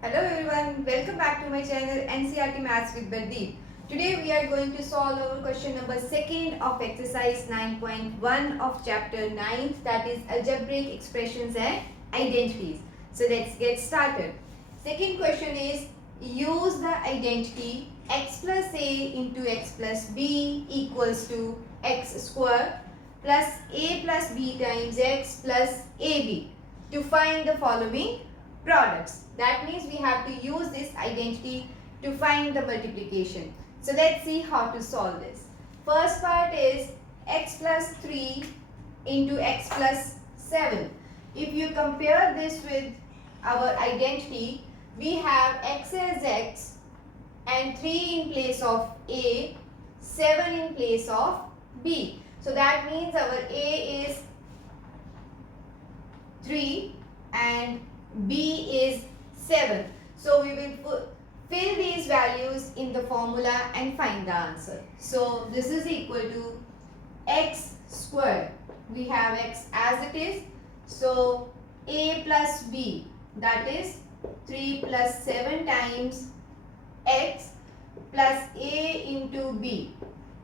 Hello everyone, welcome back to my channel NCRT Maths with Bardeep. Today we are going to solve our question number 2nd of exercise 9.1 of chapter 9, that is algebraic expressions and identities. So let's get started. Second question is, use the identity x plus a into x plus b equals to x square plus a plus b times x plus ab to find the following products. That means we have to use this identity to find the multiplication. So let's see how to solve this. First part is x plus 3 into x plus 7. If you compare this with our identity, we have x as x and 3 in place of a, 7 in place of b. So that means our a is 3 and b is 7. So we will fill these values in the formula and find the answer. So this is equal to x squared. We have x as it is. So a plus b, that is 3 plus 7 times x plus a into b,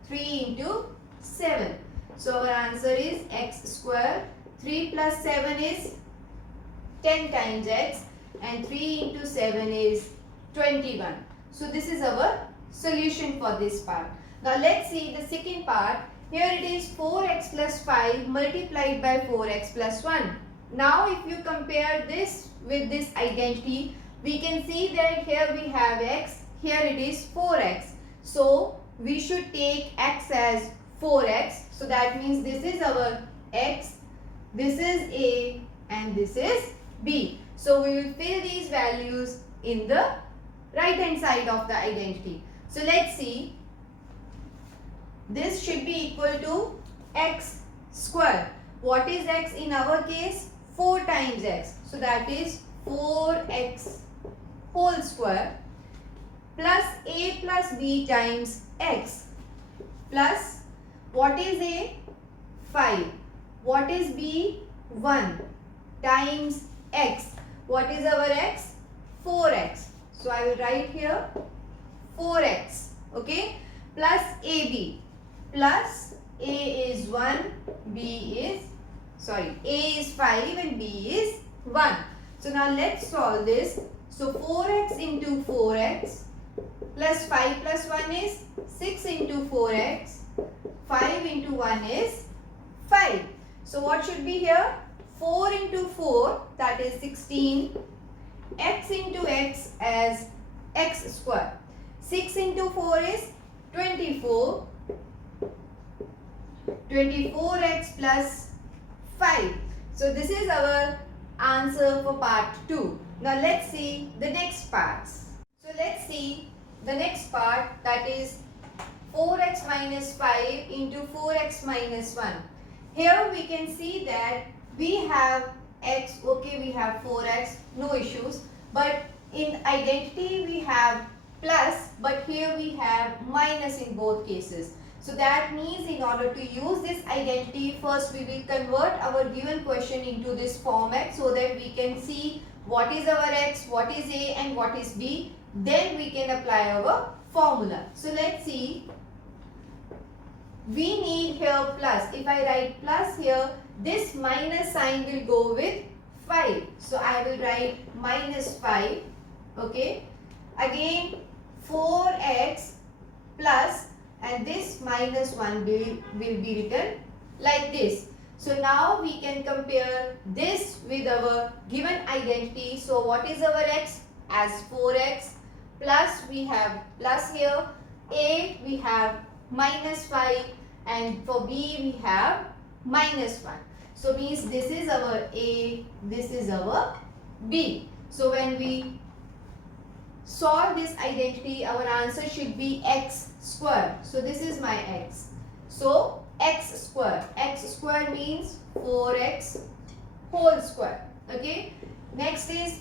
3 into 7. So our answer is x square. 3 plus 7 is 10 times x and 3 into 7 is 21. So this is our solution for this part. Now let's see the second part. Here it is 4x plus 5 multiplied by 4x plus 1. Now if you compare this with this identity, we can see that here we have x, here it is 4x. So we should take x as 4x. So that means this is our x, this is a and this is b. So we will fill these values in the right hand side of the identity. So let's see. This should be equal to x square. What is x in our case? 4 times x. So that is 4x whole square plus a plus b times x plus, what is a? 5. What is b? 1 times x. What is our x? 4x. So I will write here 4x. Okay. Plus ab. Plus a is 1, a is 5 and b is 1. So now let's solve this. So 4x into 4x plus 5 plus 1 is 6 into 4x. 5 into 1 is 5. So what should be here? 4 into 4, that is 16. X into x as x square. 6 into 4 is 24. 24x plus 5. So this is our answer for part 2. Now let's see the next parts. So let's see the next part, that is 4x minus 5 into 4x minus 1. Here we can see that we have x, okay, we have 4x, no issues. But in identity we have plus, but here we have minus in both cases. So that means in order to use this identity, first we will convert our given question into this format so that we can see what is our x, what is a and what is b. Then we can apply our formula. So let's see. We need here plus. If I write plus here, this minus sign will go with 5. So I will write minus 5. Okay. Again 4x plus, and this minus 1 will be written like this. So now we can compare this with our given identity. So what is our x? As 4x plus, we have plus here. A we have minus 5 and for b we have minus 1. So means this is our a, this is our b. So when we solve this identity, our answer should be x square. So this is my x. So x square. X square means 4x whole square. Okay. Next is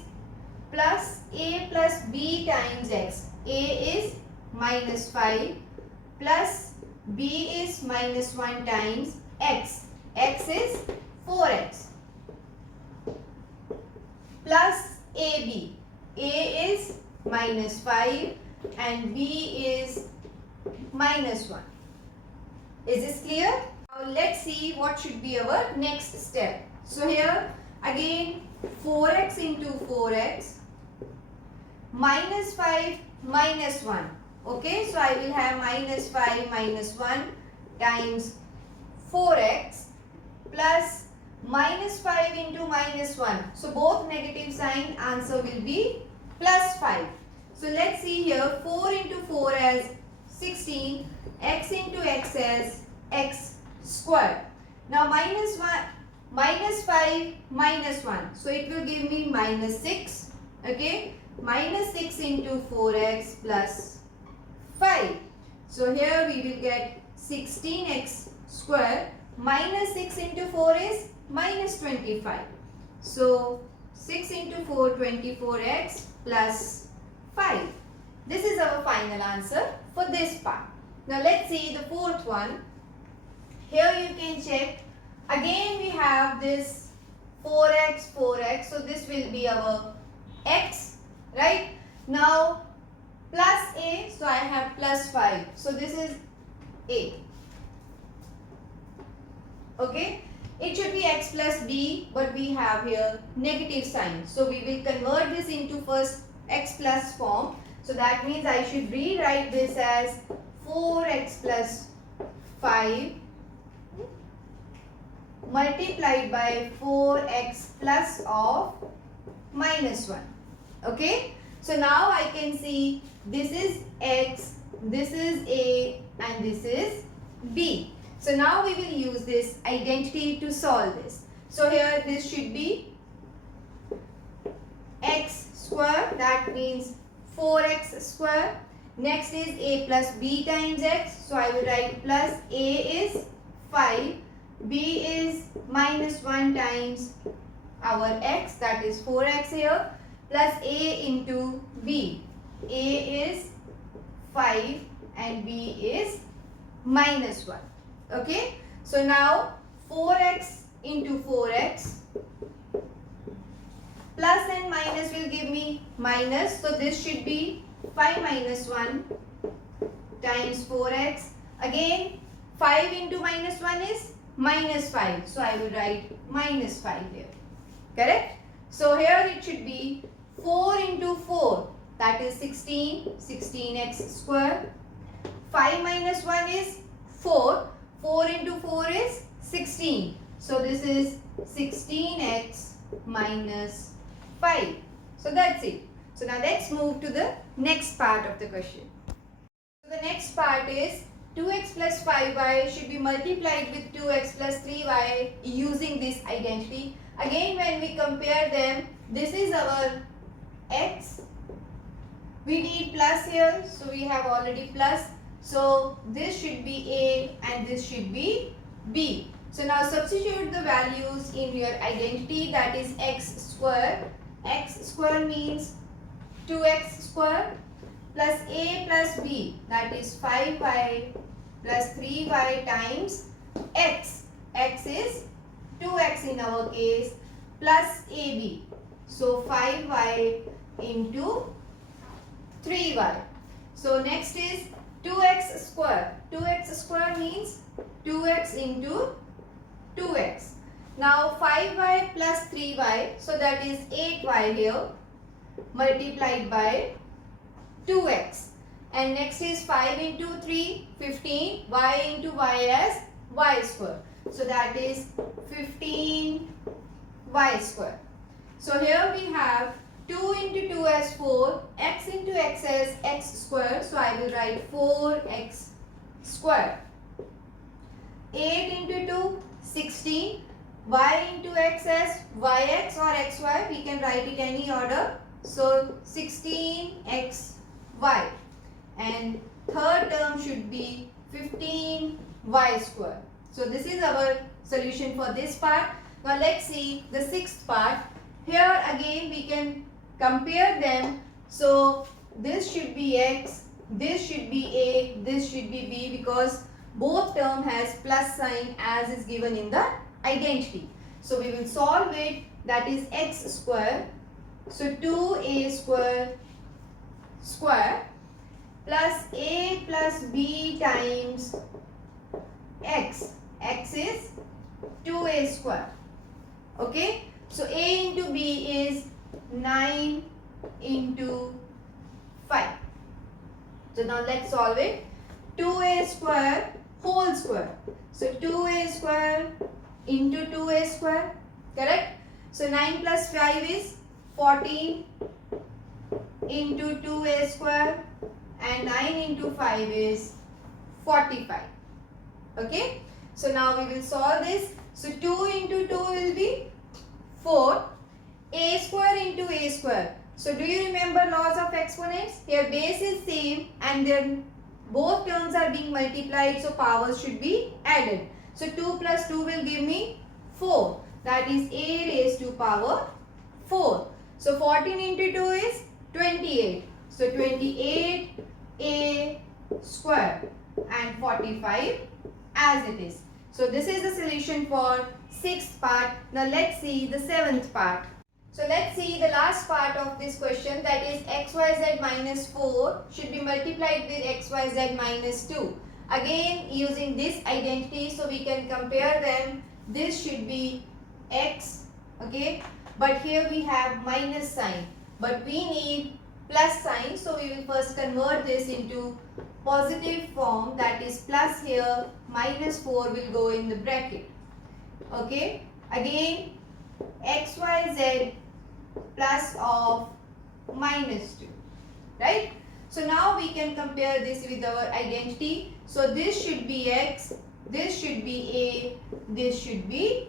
plus a plus b times x. A is minus 5 plus b is minus 1 times x. X is 4x plus AB. A minus 5 and b is minus 1. Is this clear? Now let's see what should be our next step. So here again 4x into 4x minus 5 minus 1. Okay, so I will have minus 5 minus 1 times 4x plus minus 5 into minus 1. So both negative sign, answer will be plus 5. So let's see here 4 into 4 as 16, x into x as x squared. Now minus 1, minus 5 minus 1. So it will give me minus 6. Okay, minus 6 into 4x plus 5. So here we will get 16x squared minus 6 into 4 is minus 25. So 6 into 4, 24x plus 5. This is our final answer for this part. Now let's see the fourth one. Here you can check. Again we have this 4x, 4x. So this will be our x, right? Now plus a, so I have plus 5. So this is a. Okay, it should be x plus b, but we have here negative sign. So we will convert this into first x plus form. So that means I should rewrite this as 4x plus 5 multiplied by 4x plus of minus 1. Okay, so now I can see this is x, this is a and this is b. So now we will use this identity to solve this. So here this should be x square, that means 4x square. Next is a plus b times x. So I will write plus a is 5, b is minus 1 times our x, that is 4x here, plus a into b. A is 5 and b is minus 1. Okay, so now 4x into 4x plus and minus will give me minus. So this should be 5 minus 1 times 4x. Again 5 into minus 1 is minus 5. So I will write minus 5 here. Correct? So here it should be 4 into 4, that is 16, 16x square. 5 minus 1 is 4. 4 into 4 is 16. So this is 16x minus 5. So that's it. So now let's move to the next part of the question. So the next part is 2x plus 5y should be multiplied with 2x plus 3y using this identity. Again when we compare them, this is our x. We need plus here, so we have already plus. So this should be a and this should be b. So now substitute the values in your identity, that is x square. X square means 2x square plus a plus b, that is 5y plus 3y times x. X is 2x in our case plus ab. So 5y into 3y. So next is 2x square. 2x square means 2x into 2x. Now 5y plus 3y, so that is 8y here multiplied by 2x. And next is 5 into 3, 15, y into y as y square. So that is 15y square. So here we have 2 into 2 as 4, x into x as x square. So I will write 4x square. 8 into 2, 16. Y into x as yx or xy. We can write it any order. So 16xy. And third term should be 15y square. So this is our solution for this part. Now let's see the sixth part. Here again we can compare them. So this should be x, this should be a, this should be b, because both term has plus sign as is given in the identity. So we will solve it, that is x square. So 2a square square plus a plus b times x. X is 2a square. Okay. So a into b is 9 into 5. So now let's solve it. 2a square whole square. So 2a square into 2a square. Correct? So 9 plus 5 is 14 into 2a square, and 9 into 5 is 45. Okay. So now we will solve this. So 2 into 2 will be 4. A square into a square. So do you remember laws of exponents? Here base is same and then both terms are being multiplied, so powers should be added. So 2 plus 2 will give me 4. That is a raised to power 4. So 14 into 2 is 28. So 28a square and 45 as it is. So this is the solution for 6th part. Now let's see the 7th part. So let's see the last part of this question, that is xyz minus 4 should be multiplied with xyz minus 2. Again using this identity, so we can compare them. This should be x, okay, but here we have minus sign, but we need plus sign, so we will first convert this into positive form, that is plus here, minus 4 will go in the bracket. Okay, again xyz plus of minus 2, right? So now we can compare this with our identity. So this should be x, this should be a, this should be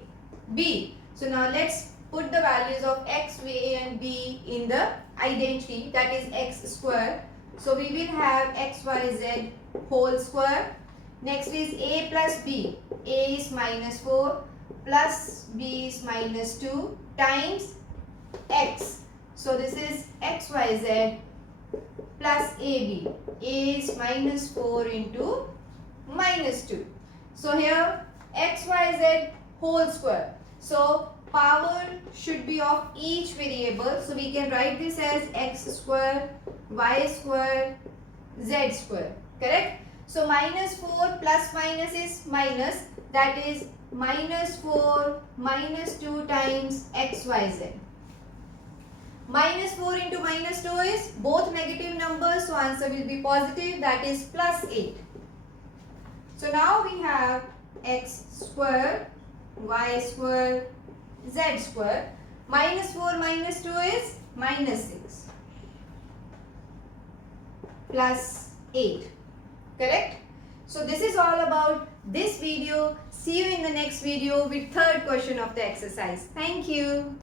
b. So now let's put the values of x, a and b in the identity, that is x square. So we will have xyz whole square. Next is a plus b. A is minus 4 plus b is minus 2 times x. So this is xyz plus ab. A is minus 4 into minus 2. So here xyz whole square. So power should be of each variable. So we can write this as x square, y square, z square. Correct? So minus 4 plus minus is minus. That is minus 4 minus 2 times xyz. Minus 4 into minus 2 is both negative numbers. So answer will be positive. That is plus 8. So now we have x square, y square, z square. Minus 4 minus 2 is minus 6 plus 8. Correct? So this is all about this video. See you in the next video with third question of the exercise. Thank you.